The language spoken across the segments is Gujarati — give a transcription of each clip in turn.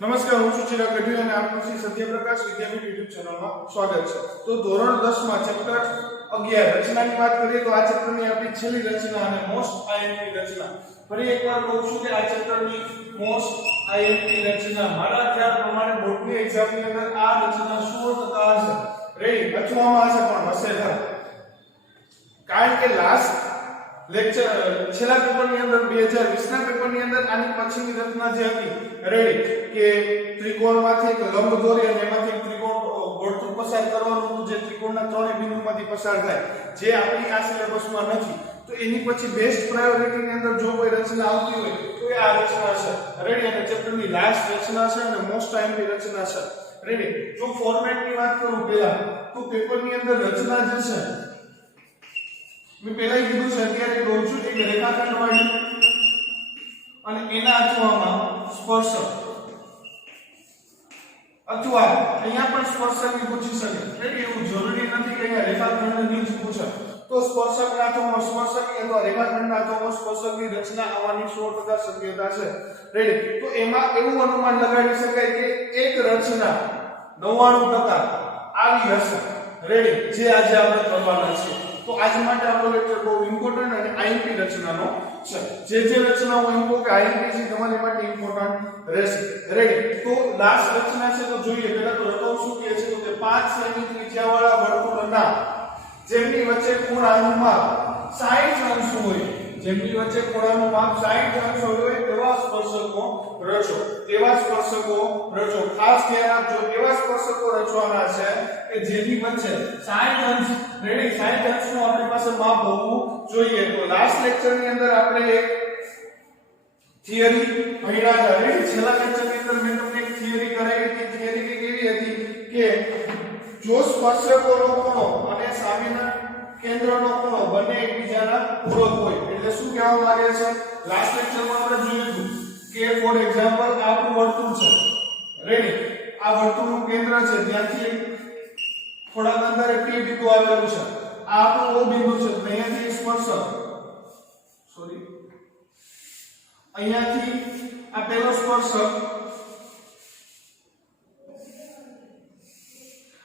નમસ્કાર, હું છું ચિરાગ ગઢવી અને આપનું શ્રી સત્યપ્રકાશ વિદ્યાપીઠ યુટ્યુબ ચેનલમાં સ્વાગત છે। તો ધોરણ 10 માં ચેપ્ટર 11 રચનાની વાત કરીએ તો આ ચેપ્ટરની આપણી છેલ્લી રચના અને મોસ્ટ આઈએમપી રચના। ફરી એકવાર કહું છું કે આ ચેપ્ટરની મોસ્ટ આઈએમપી રચના મારા ખ્યાલ પ્રમાણે બોર્ડની એક્ઝામની અંદર આ રચના 100% હશે। રેડી અથવામાં હશે પણ હશે ખરા, કારણ કે લાસ્ટ લેક્ચર છેલ્લા પેપરની અંદર 2020 ના પેપરની અંદર આની પછીની રચના જે હતી રેડી કે ત્રિકોણમાંથી એક લંબ દોરી અને એમાંથી એક ત્રિકોણ વર્તુળ પસાર કરવાનું, જે ત્રિકોણના ત્રણેય બિંદુમાંથી પસાર થાય, જે આપણી આ સિલેબસમાં નથી, તો એની પછી બેસ્ટ પ્રાયોરિટીની અંદર જો કોઈ રચના આવતી હોય તો એ આ રચના છે રેડી। અને ચેપ્ટરની લાસ્ટ રચના છે અને મોસ્ટ આઈએમપી રચના છે રેડી। જો ફોર્મેટની વાત કરું પહેલા તો પેપરની અંદર રચના જે છે મેં પહેલા કીધું છે, અત્યારે કહું છું, એક રેખાખંડ વાળી અને એના અથવામાં સ્પર્શક અથવા અહીંયા પણ સ્પર્શકની પૂછી શકે એટલે એવું જરૂરી નથી કે અહીંયા રેખાખંડની જ પૂછે, તો સ્પર્શકના અથવામાં સ્પર્શકની અથવા રેખાખંડના અથવામાં સ્પર્શકની રચના આવવાની 100% શક્યતા છે રેડી। તો એમાં એવું અનુમાન લગાડી શકાય કે એક રચના 99% આવી હશે રેડી, જે આજે આપણે કરવાના છે। તો આજ માટે આપણો લેક્ચર બહુ ઇમ્પોર્ટન્ટ અને આઈએમપી રચનાનો છે। જે રચનાઓ એમ કહો કે આઈએમપી છે તમારી માટે ઇમ્પોર્ટન્ટ રહેશે રેડી। તો લાસ્ટ રચના છે તો જોઈએ પહેલા તો રકમ શું કહે છે તો કે 5 સેમી ત્રિજ્યાવાળા વર્તુળના જેમની વચ્ચે ખૂણાનું માપ 60 અંશ હોય, જેમની વચ્ચે ખૂણાનું માપ 60 અંશ હોય તેવા સ્પર્શકો રચો, તેવા સ્પર્શકો રચો। ખાસ ધ્યાન આપજો, એવા સ્પર્શકો રચવાના છે કે જેની વચ્ચે 60 અંશ રેડી 60 અંશનું આપણી પાસે માપ હોવું જોઈએ। તો લાસ્ટ લેક્ચરની અંદર આપણે એક થિયરી ભણ્યા હતા રેડી। છેલ્લા લેક્ચરની અંદર મેં તમને એક થિયરી કરાવી હતી। થિયરી કેવી હતી કે જો સ્પર્શકોનો ખૂણો અને સામેના કેન્દ્રનો ખૂણો બંને એકબીજાના પૂરક હોય એટલે શું કહેવા માંગે છે, લાસ્ટ લેક્ચરમાં આપણે જોયું હતું કે ફોર એક્ઝામ્પલ આ આપણું વર્તુળ છે રેડી, આ વર્તુળનું કેન્દ્ર છે, ત્યાંથી થોડા અંતરે P બિંદુ આવેલું છે, આ આપણું O બિંદુ છે, અહીંયાથી સ્પર્શક અહીંયાથી આ પહેલો સ્પર્શક,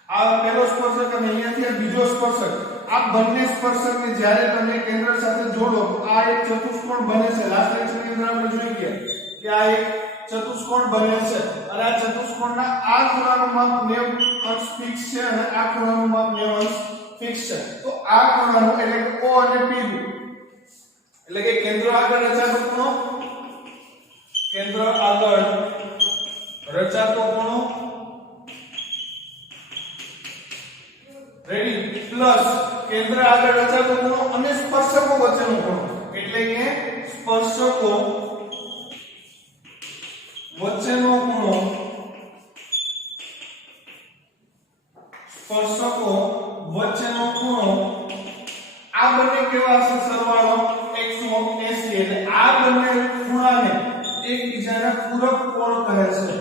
આ પહેલો સ્પર્શક અને અહીંયાથી આ બીજો સ્પર્શક, આ બંને સ્પર્શકને જ્યારે તમે કેન્દ્ર સાથે જોડો તો આ એક ચતુષ્કોણ બને છે। લાસ્ટ લેક્ચરની અંદર આપણે જોઈ ગયા કે આ એક ચતુષ્કોણ બને છે અને આ ચતુષ્કોણના આ ખૂણાનું માપ 90 અંશ ફિક્સ છે અને આ ખૂણાનું માપ 90 અંશ ફિક્સ છે। તો આ ખૂણાનું એટલે કે O અને P એટલે કે કેન્દ્ર આગળ રચાતો ખૂણો, કેન્દ્ર આગળ રચાતો ખૂણો રેડી પ્લસ કેન્દ્ર આગળ રચાતો ખૂણો અને સ્પર્શકો વચ્ચેનો ખૂણો એટલે કે સ્પર્શકો વચ્ચેનો ખૂણો, સ્પર્શકો વચ્ચેનો ખૂણો આ બંને કેવા હશે સરવાળો 180 એટલે આ બંને ખૂણાને એકબીજાના પૂરક કોણ કહે છે।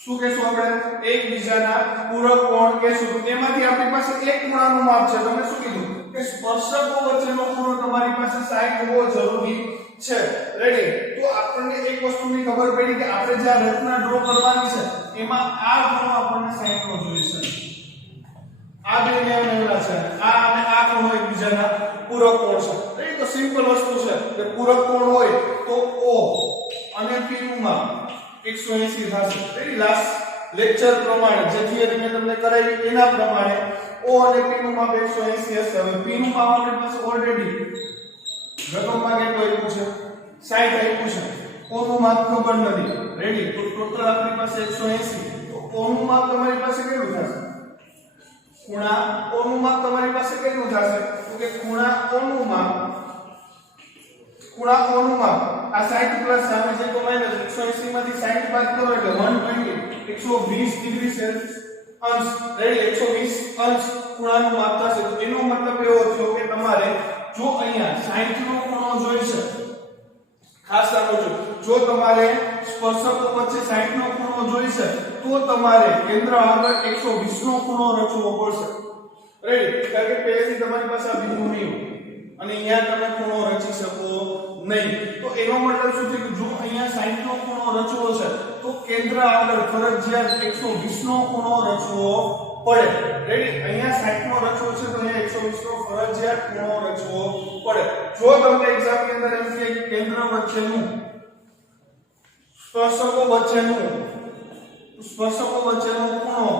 શું કહેશું આપણે, એકબીજાના પૂરક કોણ કહેશું। તો તેમાંથી આપણી પાસે એક ખૂણાનું માપ છે, તમે શું કીધું કે સ્પર્શકો વચ્ચેનો ખૂણો તમારી પાસે 60 હોવો જરૂરી છે રેડી। તો આપણને એક વસ્તુની ખબર પડી કે આપણે જે રચના ડ્રો કરવાની છે એમાં આ ખૂણો આપણને 60 નો જોઈએ છે, આ બે લેવલા છે, આ અને આ ખૂણો એકબીજાના પૂરક કોણ છે રેડી। તો સિમ્પલ વસ્તુ છે કે પૂરક કોણ હોય તો O અને P નું માપ 180 થશે રેડી। લાસ્ટ લેક્ચર પ્રમાણે જે થિયરી મેં તમને કરાવી એના પ્રમાણે O અને P નું માપ 180 હશે। હવે P નું માપ આપણી પાસે ઓલરેડી રકમમાં કેટલું આપ્યું છે 60 આપ્યું છે, O નું માપ ખબર નથી રેડી। તો ટોટલ આપણી પાસે 180, તો O નું માપ તમારી પાસે કેટલું થશે, ખૂણા O નું માપ તમારી પાસે કેટલું થશે તો કે ખૂણા O નું માપ આ 60 પ્લસ સામે છે તો માઈનસ 180 માંથી 60 બાદ કરો એટલે 120 120 ડિગ્રી સેલ્સિયસ અંશ રેડી 120 અંશ ખૂણાનું માપ થશે। તો એનો મતલબ એવો થયો કે તમારે જો અહીંયા 60 નો ખૂણો જોઈશે, ખાસ રાખજો, જો તમારે સ્પર્શકો વચ્ચે 60 નો ખૂણો જોઈશે તો તમારે કેન્દ્ર આગળ 120 નો ખૂણો રચવો પડશે રેડી। કારણ કે પહેલેથી તમારી પાસે આ બિંદુ નહીં અને અહીંયા તમે ખૂણો રચી શકો નહીં. તો એનો મતલબ શું છે કે જો અહીંયા 60 નો ખૂણો રચવો છે તો કેન્દ્ર આગળ ફરજિયાત 120 નો ખૂણો રચવો પડે. રેડી? અહીંયા 60 નો રચવો છે તો અહીંયા 120 નો ફરજિયાત ખૂણો રચવો પડે. જો તમને એક્ઝામ ની અંદર એમ કે કેન્દ્ર વચ્ચેનું સ્પર્શકો વચ્ચેનો ખૂણો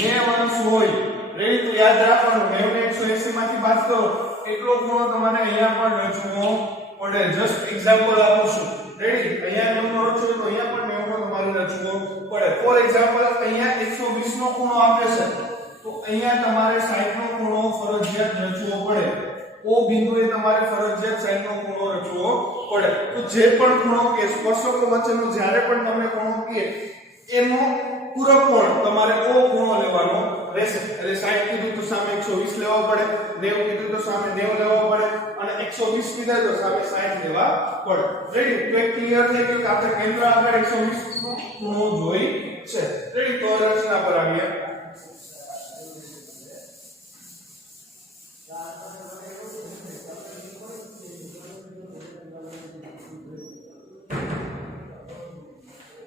90 અંશ હોય. રેડી? તો યાદ રાખવાનું 90 ને 180 માંથી બાદ કરો એટલો ખૂણો તમારે અહીંયા પણ રચવો પડે. જસ્ટ એક્ઝામ્પલ આપું છું. રેડી? અહીંયા 90 નો રચવો તો અહીંયા પણ 90 નો તમારે રચવો પડે. ફોર એક્ઝામ્પલ અહીંયા 120 નો ખૂણો આપે છે તો અહીંયા તમારે 60 નો ખૂણો ફરજિયાત રચવો પડે. O બિંદુએ તમારે ફરજિયાત 60 નો ખૂણો રચવો પડે. તો જે પણ ખૂણો કે સ્પર્શકો વચ્ચેનો જ્યારે પણ તમને ખૂણો કહે એનો પૂરક કોણ તમારે O ખૂણો લેવાનો રહેશે. એટલે 60 કીધું તો સામે 120 લેવા પડે, 90 કીધું તો સામે 90 લેવા પડે અને 120 કીધા તો સામે 60 લેવા પડે. રેડી? તો ક્લિયર થઈ ગયું કે આપણે કેન્દ્ર આગળ 120 નો ખૂણો જોઈ છે. રેડી? તો રચના પર આવીએ.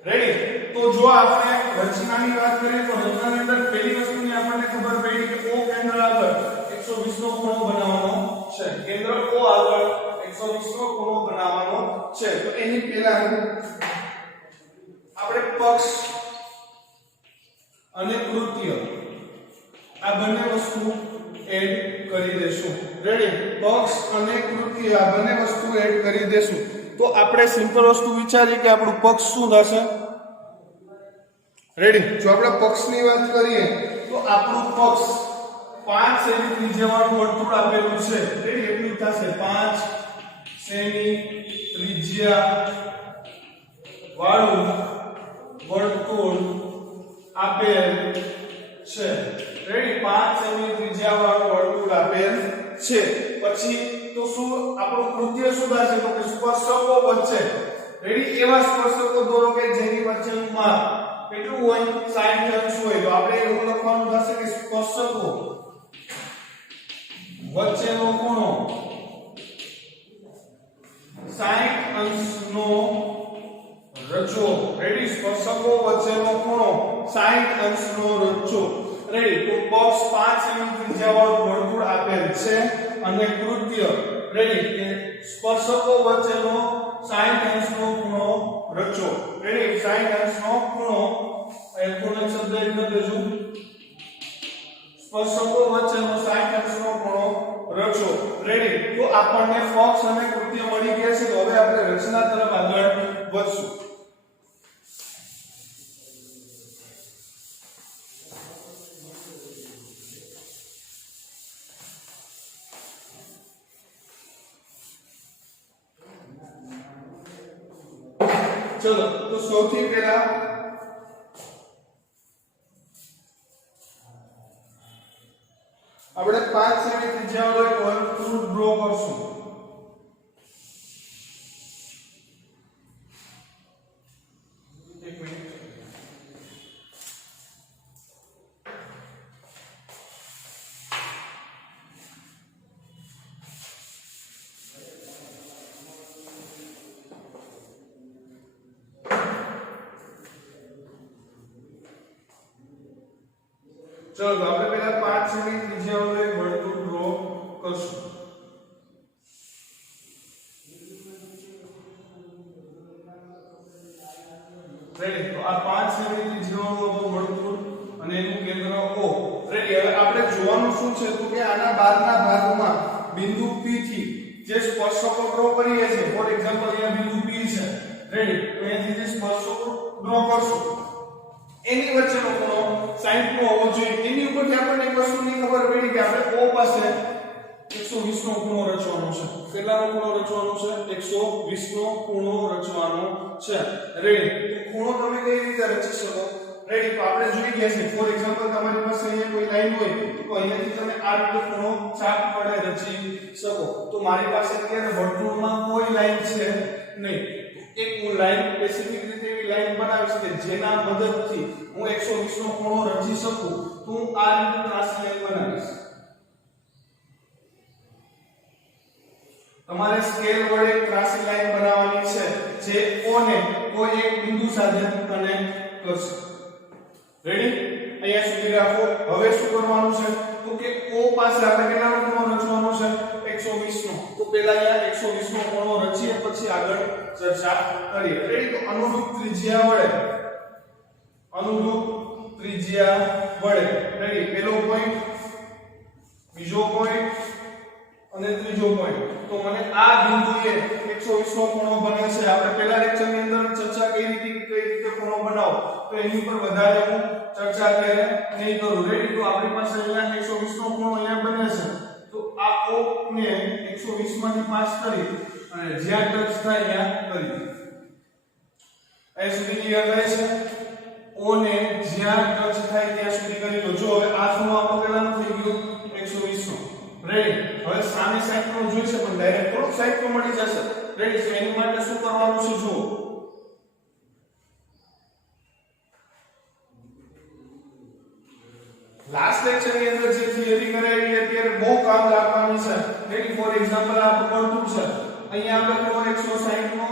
રેડી? તો જો આપણે રચનાની વાત કરીએ તો રચનાની અંદર પહેલી વસ્તુની આપણને ખબર પડી કે O કેન્દ્ર આગળ 120 નો ખૂણો બનાવવાનો છે. કેન્દ્ર O આગળ 120 નો ખૂણો બનાવવાનો છે. તો એની પહેલા આપણે પક્ષ અને કૃત્ય આ બંને વસ્તુ એડ કરી દેશું. રેડી? પક્ષ અને કૃત્ય આ બંને વસ્તુ એડ કરી દેશું. તો આપણે સિમ્પલ વસ્તુ વિચારીએ કે આપણું પક્ષ શું થશે. રેડી? જો આપણે પક્ષની વાત કરીએ તો આપણું પક્ષ 5 સેમી ત્રિજ્યાવાળું વર્તુળ આપેલું છે. રેડી? એટલું થશે 5 સેમી ત્રિજ્યાવાળું વર્તુળ આપેલ છે. રેડી? 5 સેમી ત્રિજ્યાવાળું વર્તુળ આપેલ છે. પછી તો શું આપણું કૃત્ય શું થશે તો કે સ્પર્શકો વચ્ચે. રેડી? એવા સ્પર્શકો દોરો કે જેની વચ્ચેનું માપ કેટલું હોય 60 અંશ હોય. તો આપણે એવું લખવાનું થશે કે સ્પર્શકો વચ્ચેનો ખૂણો 60 અંશનો રચો. રેડી? સ્પર્શકો વચ્ચેનો ખૂણો 60 અંશનો રચો. રેડી? તો પક્ષ 5 સેમી ત્રિજ્યાવાળું વર્તુળ આપેલ છે અને કૃત્ય રેડી કે સ્પર્શકો વચ્ચેનો 60 અંશનો ખૂણો રચો. રેડી? 60 અંશનો ખૂણો એ ખૂણો શબ્દ એટલે દેજો સ્પર્શકો વચ્ચેનો 60 અંશનો ખૂણો રચો. રેડી? તો આપણને પક્ષ અને કૃત્ય મળી ગયા છે. તો હવે આપણે રચના તરફ આગળ વધશું. ચલો તો સૌથી પહેલા આપણે 5 સેમી ત્રિજ્યાવાળો વર્તુળ ડ્રો કરશું. એક મિનિટ. ચલો તો આપણે પહેલા 5 સેમી ત્રિજ્યાવાળું એક વર્તુળ ડ્રો કરશું. રેડી? તો આ 5 સેમી ત્રિજ્યાવાળું વર્તુળ અને એનું કેન્દ્ર O. રેડી? હવે આપણે જોવાનું શું છે તો કે આના બહારના ભાગમાં બિંદુ P થી જે સ્પર્શકો ડ્રો કરીએ છીએ. ફોર એક્ઝામ્પલ અહીંયા બિંદુ P છે. રેડી? તો અહીંથી જે સ્પર્શકો ડ્રો કરશું એની વચ્ચેનો ખૂણો 60 નો હોવો જોઈએ. એની ઉપરથી આપણને એક વસ્તુની ખબર પડી કે આપણે O પાસે 120 નો ખૂણો રચવાનો છે. કેટલાનો ખૂણો રચવાનો છે? 120 નો ખૂણો રચવાનો છે. રેડી? ખૂણો તમે કઈ રીતે રચી શકો? રેડી? તો આપણે જોઈ ગયા છે. ફોર એક્ઝામ્પલ તમારી પાસે અહીંયા કોઈ લાઈન હોય તો અહીંયાથી તમે આ રીતે ખૂણો ચાપ વડે રચી શકો. તો મારી પાસે અત્યારે વર્તુળમાં કોઈ લાઈન છે નહીં. એક હું લાઈન સ્પેસિફિક રીતે એવી લાઈન બનાવીશ કે જેના મદદથી હું 120 નો ખૂણો રચી શકું. તો હું આ રીતે ત્રાંસી લાઈન બનાવીશ. તમારે સ્કેલ વડે ત્રાસી લાઈન બનાવવાની છે જે O ને કોઈ એક બિંદુ સાથે કનેક્ટ કરશે. રેડી? અહીંયા સુધી રાખો. હવે શું કરવાનું છે તો કે O પાસે આપણે કેટલાનો ખૂણો રચવાનો છે 120 નો. તો પહેલા અહીંયા 120 નો ખૂણો રચીએ પછી આગળ ચર્ચા કરીએ. રેડી? તો અનુરૂપ ત્રિજ્યા વડે રેડી? પહેલો પોઈન્ટ, બીજો પોઈન્ટ અને ત્રીજો પોઈન્ટ. તો મને આ બિંદુએ 120 નો ખૂણો બને છે. આપણે પહેલા લેક્ચરની અંદર ચર્ચા કરી હતી કે કઈ રીતે ખૂણો બનાવો, તો એની પર વધારે હું ચર્ચા અત્યારે નહીં કરું. રેડી? તો આપણી પાસે અહીંયા 120 નો ખૂણો અહીંયા બને છે. તો આ O ને 120 માંથી પાસ કરી અને જ્યાં ટચ થાય ત્યાં કરી. અહીં સુધી ક્લિયર થાય છે? O ને જ્યાં ટચ થાય ત્યાં સુધી કરી દો. જો હવે આ ખૂણો આપણો કેટલાનો થઈ ગયો 120 નો. રેડી? હવે સામે સાઈડ નો જોઈ છે પણ ડાયરેક્ટ થોડો સાઈડ તો મળી જશે. રેડી? તો એની માટે શું કરવાનું છે જો લાસ્ટ લેક્ચર ની અંદર જે થિયરી કરાવી અત્યારે બહુ કામ લાગવાની છે. રેડી? ફોર એક્ઝામ્પલ આ વર્તુળ છે. અહીંયા આપણે ખૂણો 160 નો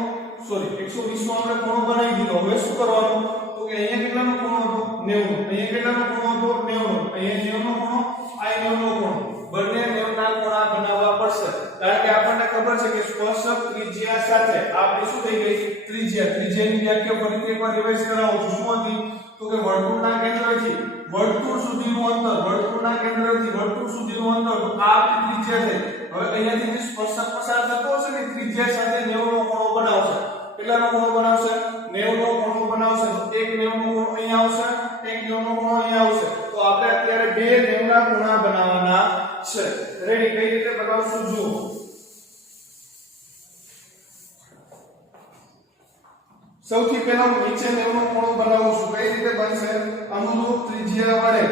120 નો આપણે ખૂણો બનાવી દીધો. હવે શું કરવાનું તો કે અહીંયા કેટલાનો ખૂણો હતો 90. અહીંયા કેટલાનો ખૂણો હતો 90. અહીંયા 90 નો ખૂણો, આ 90 નો ખૂણો. બંને 90 ના ખૂણા બનાવવા પડશે. કારણ કે આપણને ખબર છે કે સ્પર્શક ત્રિજ્યા સાથે આપણે શું થઈ ગઈ ત્રિજ્યાની વ્યાખ્યા ફરીથી એકવાર રિવાઇઝ કરાવું છું. શું હતી તો કે વર્તુળના કેન્દ્રથી વર્તુળ સુધીનું અંતર, વર્તુળના કેન્દ્રથી વર્તુળ સુધીનું અંતર, તો આ આપણી ત્રિજ્યા છે. હવે અહીંયાથી જે સ્પર્શક પસાર થતો હશે ને ત્રિજ્યા સાથે 90 નો ખૂણો બનાવશે. કેટલાનો ખૂણો બનાવશે 90 નો ખૂણો બનાવશે. તો એક 90 નો ખૂણો અહીંયા આવશે, એક 90 નો ખૂણો અહીંયા આવશે. તો આપણે અત્યારે બે 90 ના ખૂણા બનાવવાના છે. રેડી? કઈ રીતે બનાવશું જુઓ. સૌથી પહેલા હું નીચે 90 નો ખૂણો બનાવું છું. કઈ રીતે બનશે? અનુરૂપ ત્રિજ્યા વડે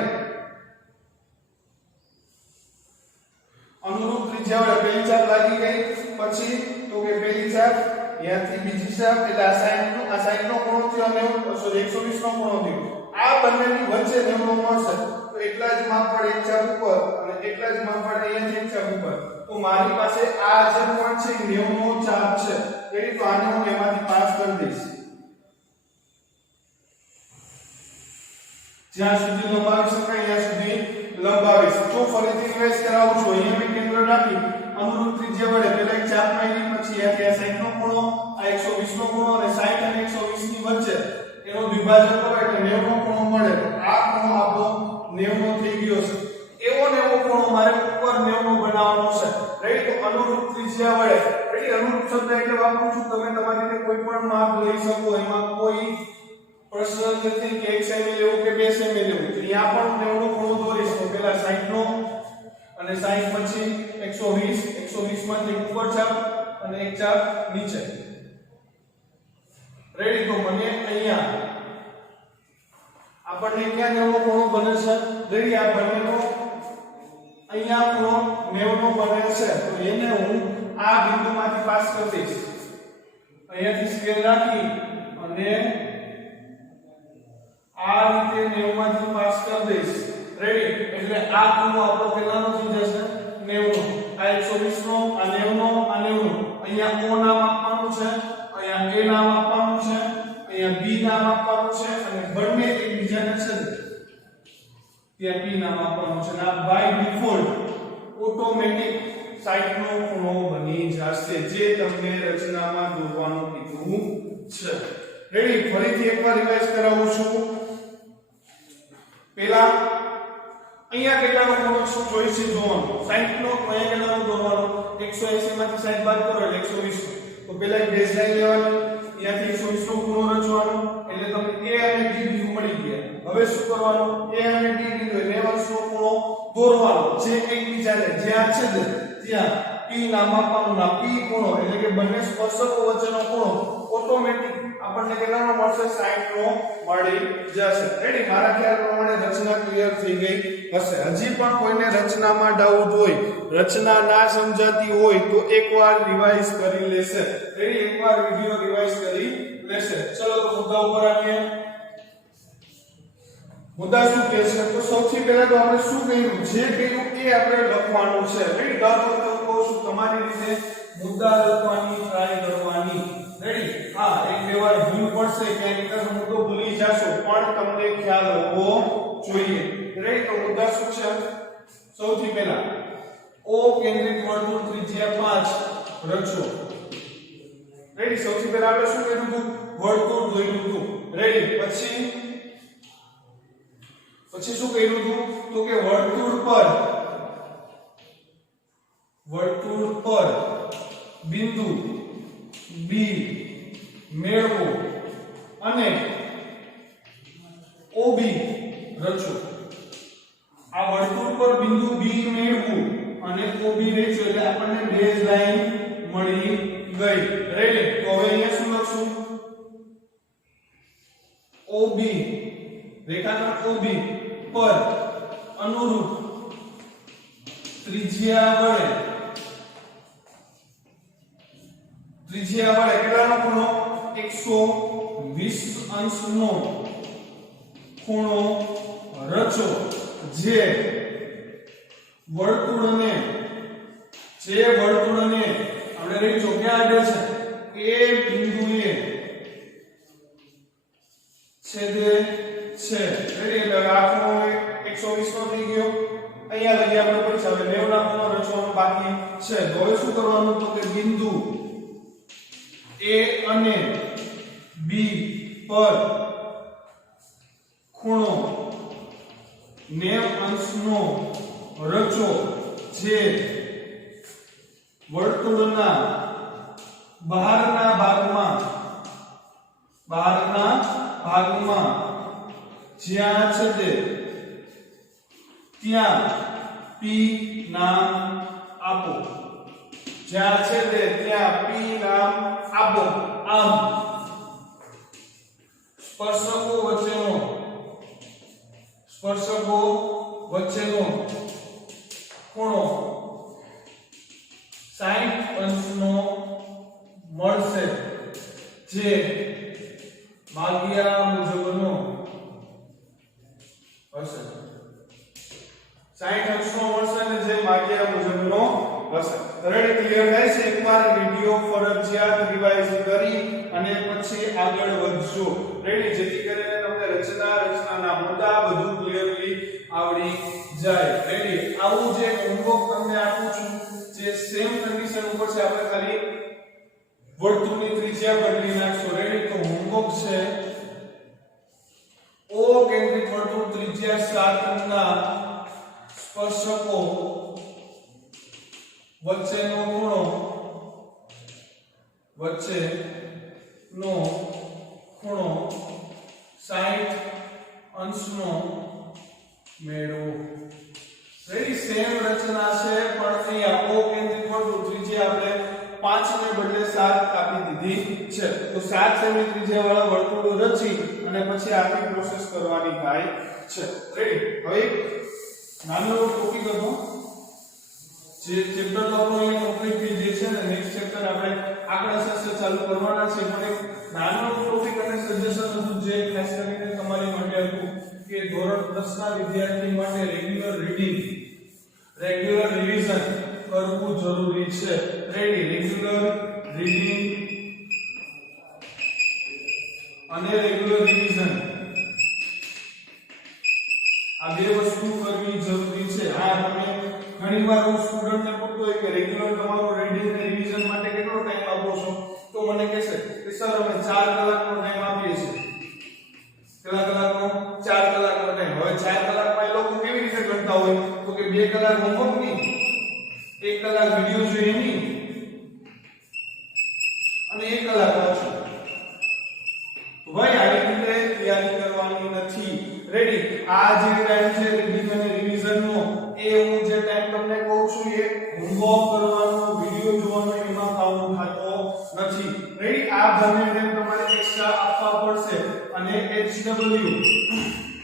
પહેલી ચાપ લાગી ગઈ. પછી તો કે પહેલી ચાપ અહીંયાથી બીજી ચાપ એટલે આ સાઈડ નો ખૂણો થયો 120 નો ખૂણો થયો. આ બંનેની વચ્ચે 90 નો મળશે. તો એટલા જ માપપડ એક ચાપ ઉપર અને એટલા જ માપપડ અહીંયાથી એક ચાપ ઉપર. તો મારી પાસે આ જે પોઈન્ટ છે 90 નો ચાપ છે. એટલે તો આને હું એમાંથી પાસ કરી દઈશ. જ્યાં સુધી લંબાવી શકાય ત્યાં સુધી લંબાવીશ. તો ફરીથી રિવાઇઝ કરાવું છું. અહીંયા મેં કેન્દ્ર રાખી અનુરૂપ ત્રિજ્યા વડે પહેલા એક ચાપ મારી, પછી આ 60 નો ખૂણો, આ 120 નો ખૂણો અને 60 અને 120 ની વચ્ચે એનો વિભાજન કરો એટલે 90 નો ખૂણો મળે. આ ખૂણો આપણો 90 નો થઈ ગયો છે. એવો ને એવો ખૂણો મારે ઉપર 90 નો બનાવવાનો છે. રેડી? તો અનુરૂપ ત્રિજ્યા વડે. રેડી? અનુરૂપ શબ્દ એટલે વાપરું છું. તમે તમારી રીતે કોઈ પણ માપ લઈ શકો. એમાં કોઈ પ્રશ્ન નથી કે 1 સેમી લેવું કે 2 સેમી લેવું. તો અહીંયા પણ 90 નો ખૂણો દોરીશ. તો પહેલા 60 નો અને 60 પછી 120 માંથી ઉપર ચાપ અને એક ચાપ નીચે. રેડી? તો મને અહીંયા આપણને ક્યાં 90 નો ખૂણો બને છે? રેડી? આ બંનેનો અહીંયા ખૂણો 90 નો બને છે. તો એને હું આ બિંદુમાંથી પાસ કરી દઈશ. અહીંયાથી સ્કેલ રાખી અને આ રીતે 90 માંથી પાસ કરી દઈશ. રેડી? એટલે આ ખૂણો આપણો કેટલાનો થઈ જશે 90 નો. આ 120 નો, આ 90 નો, આ 90 નો. અહીંયા O નામ આપવાનું છે, અહીંયા A નામ આપવાનું છે, અહીંયા B નામ આપવાનું છે અને બંને એકબીજાને છેદે ત્યાં P નામ આપવાનું છે. અને આ બાય ડિફોલ્ટ ઓટોમેટિક સાઈડ નો ખૂણો બની જશે જે તમને રચનામાં દોરવાનું કીધું છે. રેડી? ફરીથી એકવાર રિવાઇઝ કરાવું છું. પહેલા અહીંયા કેટલાનો ખૂણો જોઈ છે જોવાનો 60 નો, અહીંયા કેટલાનો દોરવાનો 180 માંથી 60 બાદ કરો એટલે 120. તો પહેલા એક બેઝ લાઈન લેવાની, અહીંયાથી 120 નો ખૂણો રચવાનો એટલે તમને A અને B બિંદુ મળી ગયા. હવે શું કરવાનું? A અને B બિંદુ 90 નો ખૂણો દોરવાનો જે એકબીજાને જ્યાં છેદે ત્યાં P નામ આપવાનું. ના P ખૂણો એટલે કે બંને સ્પર્શકો વચ્ચેનો ખૂણો ઓટોમેટિક આપણને કેટલાનો મળશે 60 નો મળી જશે. રેડી? મારા ખ્યાલ પ્રમાણે રચના ક્લિયર થઈ ગઈ હશે. હજી પણ કોઈને રચનામાં ડાઉટ હોય, રચના ના સમજાતી હોય તો એકવાર રિવાઇઝ કરી લેશે. રેડી? એકવાર વિડિયો રિવાઇઝ કરી લેશે. ચલો તો મુદ્દા ઉપર આવીએ. મુદ્દા શું કહે છે? તો સૌથી પહેલા તો આપણે શું કહ્યું? જે કહ્યું એ આપણે લખવાનું છે. રેડી? દર વખતે હું કહું છું તમારી રીતે મુદ્દા લખવાની ટ્રાય કરવાની રેડી હા એક બે વાર ભૂલ પડશે ક્યાંક એક મુદ્દો ભૂલી જાશો પણ તમને ખ્યાલ હોવો જોઈએ રેડી તો મુદ્દા શું છે સૌથી પહેલા O કેન્દ્રિત વર્તુળ ત્રિજ્યા 5 રચો રેડી સૌથી પહેલા આપણે શું કર્યું હતું વર્તુળ દોર્યું હતું રેડી પછી શું કર્યું હતું તો કે વર્તુળ પર બિંદુ B મેળવો અને OB રચો આ વર્તુળ પર બિંદુ B મેળવું અને OB રચ્યો એટલે આપણને બેઝ લાઈન મળી ગઈ રેડી તો હવે અહીંયા શું લખશું OB રેખાખંડ OB પર અનુરૂપ ત્રિજ્યા વડે કેટલાનો ખૂણો 120 અંશનો ખૂણો રચો જે વર્તુળને આપણે રહી જો ક્યાં આડે છે એ બિંદુએ છેદે છે રેડી એટલે આ ખૂણો 120 નો થઈ ગયો અહીંયા લગી આપણે પરીક્ષા હવે 90 ના ખૂણો રચવાનો બાકી છે તો હવે શું કરવાનું તો કે બિંદુ A અને B પર ખૂણો 90 અંશનો રચો જે વર્તુળના બહારના ભાગમાં જ્યાં છેદે ત્યાં P નામ આપો જ્યાં છેદે ત્યાં P નામ આપો આમ સ્પર્શકો વચ્ચેનો ખૂણો 60 અંશનો મળશે જે માગ્યા મુજબનો હશે 60 અંશનો મળશે ને જે માગ્યા મુજબનો હશે રેડી ક્લિયર થાય છે એકવાર વિડિયો ફરજિયાત રિવાઇઝ કરી અને પછી આગળ વધજો રેડી જેથી કરીને તમને રચનાના મુદ્દા બધું ક્લિયરલી આવડી જાય રેડી આવું જે હોમવર્ક તમને આપું છું જે સેમ કન્ડિશન ઉપર છે આપણે ખાલી વર્તુળની ત્રિજ્યા બદલી નાખશું રેડી તો હોમવર્ક છે O કેન્દ્રિત વર્તુળ ત્રિજ્યા 7 ના સ્પર્શકો વચ્ચેનો ખૂણો 60 અંશનો મેળવો રેડી સેમ રચના છે પણ અહીંયા O કેન્દ્રિત વર્તુળ ત્રિજ્યા આપણે 5 ને બદલે 7 આપી દીધી છે તો 7 સેમી ત્રિજ્યા વાળા વર્તુળો રચી અને પછી આખી પ્રોસેસ કરવાની થાય છે રેડી હવે નાનો ટોપિક હતો જે ચેપ્ટર તો આપણો અહીંયા કમ્પ્લીટ થઈ જાય છે ને નેક્સ્ટ ચેપ્ટર આપણે આંકડાશાસ્ત્ર ચાલુ કરવાના છે પણ એક નાનો ટોપિક અને સજેશન હતું જે ખાસ કરીને તમારી માટે હતું કે ધોરણ 10 ના વિદ્યાર્થી માટે રેગ્યુલર રિવિઝન કરવું જરૂરી છે રેડી રેગ્યુલર રીડિંગ અને રેગ્યુલર રિવિઝન આ બે વસ્તુ કરવી જરૂરી છે હા તમે ઘણીવાર હું સ્ટુડન્ટને પૂછતો હોય કે રેગ્યુલર તમારું રીડિંગ અને રિવિઝન માટે કેટલો ટાઈમ આપો છો તો મને કહેશે કે સર અમે 4 કલાકનો ટાઈમ આપીએ છીએ કેટલા કલાકનો 4 કલાકનો ટાઈમ હવે 4 કલાકમાં એ લોકો કેવી રીતે ગણતા હોય તો કે 2 કલાક હોમવર્ક ની 1 કલાક વિડિયો જોઈએ ની અને 1 કલાક વાંચો તો ભાઈ આવી રીતે તૈયારી કરવાની નથી રેડી આ જે ટાઈમ છે રીડિંગ અને રિવિઝન નો એ હું જે ટાઈમ તમને કહું છું એ હોમવર્ક કરવાનો વિડિયો જોવાનો એમાં કાઉન્ટ થતો નથી રેડી આ બંને ટાઈમ તમારે એક્સ્ટ્રા આપવા પડશે અને HW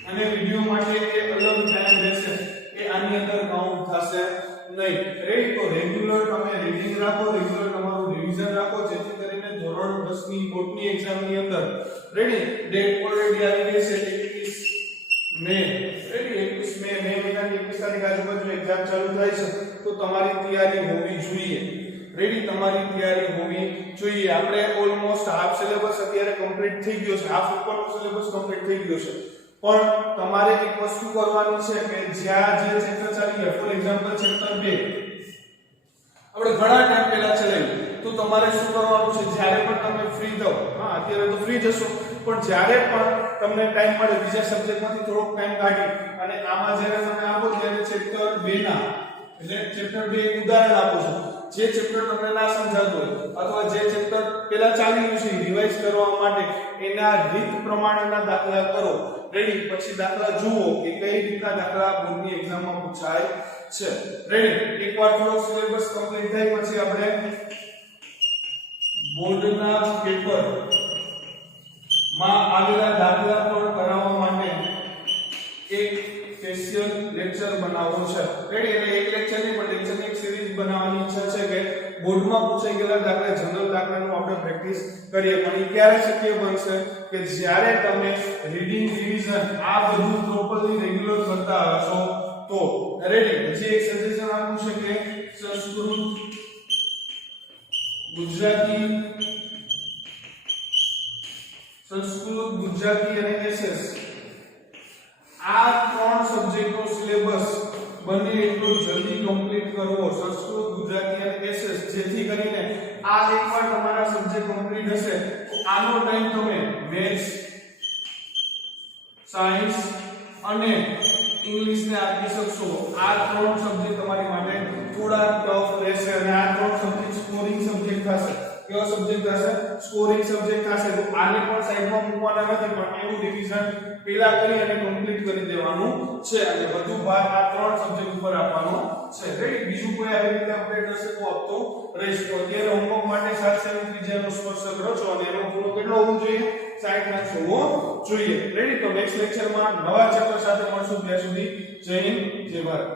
અને વિડિયો માટે એ અલગ ટાઈમ રહેશે એ આની અંદર કાઉન્ટ થશે નહીં રેડી તો રેગ્યુલર તમે રીડિંગ રાખો રેગ્યુલર તમારું રિવિઝન રાખો જેથી કરીને ધોરણ 10 ની બોર્ડની એક્ઝામ ની અંદર રેડી ડેટ ઓલરેડી આવી ગઈ છે 21 મે રેડી 21 મે મહિનાની 21 તારીખ આજુબાજુ એક્ઝામ ચાલુ થાય છે તો તમારી તૈયારી હોવી જોઈએ રેડી તમારી તૈયારી હોવી જોઈએ. આપણે ઓલમોસ્ટ હાફ સિલેબસ અત્યારે કમ્પ્લીટ થઈ ગયો છે, હાફ ઉપરનો સિલેબસ કમ્પ્લીટ થઈ ગયો છે, પણ તમારે એક વસ્તુ કરવાની છે કે જ્યાં જે ચેપ્ટર ચાલી ગયા, ફોર એક્ઝામ્પલ ચેપ્ટર 2 આપણે ઘણા ટાઈમ પહેલા ચલાવ્યું, તો તમારે શું કરવાનું છે, જ્યારે પણ તમે ફ્રી થાઓ, હા અત્યારે તો ફ્રી જશો, પણ જ્યારે પણ તમને ટાઈમ મળે બીજા સબ્જેક્ટમાંથી થોડોક ટાઈમ કાઢી અને આમાં જ્યારે તમે આપો ત્યારે ચેપ્ટર 2 ના એટલે ચેપ્ટર 2 એક ઉદાહરણ આપો છો, જે ચેપ્ટર તમને ના સમજાતું હોય અથવા જે ચેપ્ટર પહેલા ચાલી ગયું છે રિવાઇઝ કરવા માટે એના રીત પ્રમાણેના દાખલા કરો. રેડી, પછી દાખલા જુઓ કે કઈ રીતના દાખલા બોર્ડની એક્ઝામમાં પૂછાય છે. રેડી, એકવાર થોડો સિલેબસ કમ્પ્લીટ થાય પછી આપણે બોર્ડના પેપર માં આવેલા દાખલા પણ કરાવવા માટે એક સ્પેશિયલ લેક્ચર બનાવવો છે. રેડી, એટલે એક લેક્ચર નહીં પણ લેક્ચરની એક સિરીઝ બનાવવાની ઈચ્છા છે કે બોર્ડમાં પૂછાઈ ગયેલા દાખલા, જનરલ દાખલાનું આપણે પ્રેક્ટિસ કરીએ. પણ એ ક્યારે શક્ય બનશે કે જ્યારે તમે રીડિંગ, રિવિઝન આ બધું પ્રોપરલી રેગ્યુલર કરતા હશો તો. રેડી, પછી એક સજેશન આપું છે કે સંસ્કૃત, ગુજરાતી અને એસએસ આ ત્રણ સબ્જેક્ટનો સિલેબસ બને એટલો જલ્દી કમ્પ્લીટ કરવો. સંસ્કૃત, ગુજરાતી અને એસએસ, જેથી કરીને આ એકવાર તમારા સબ્જેક્ટ કમ્પ્લીટ હશે તો આનો ટાઈમ તમે મેથ્સ, સાયન્સ અને ઇંગ્લિશને આપી શકશો. આ ત્રણ સબ્જેક્ટ તમારી માટે થોડા ટફ રહેશે અને આ ત્રણ સબ્જેક્ટ સ્કોરિંગ સબ્જેક્ટ થશે. કેવા સબ્જેક્ટ હશે? સ્કોરિંગ સબ્જેક્ટ હશે. તો આને પણ સાઈડમાં મૂકવાના નથી, પણ એનું રિવિઝન પહેલા કરી અને કમ્પ્લીટ કરી દેવાનું છે અને બધું ભાર આ ત્રણ સબ્જેક્ટ ઉપર આપવાનો છે. રેડી, બીજું કોઈ આવી રીતે અપડેટ હશે તો આપતો રહીશ. તો અત્યારે હોમવર્ક માટે 7 સેમી ત્રિજ્યાનો સ્પર્શક રચો અને એનો ખૂણો કેટલો હોવો જોઈએ? 60 માર્ક્સ હોવો જોઈએ. રેડી, તો નેક્સ્ટ લેક્ચરમાં નવા ચેપ્ટર સાથે મળશું. ત્યાં સુધી જય હિન્દ, જય ભારત.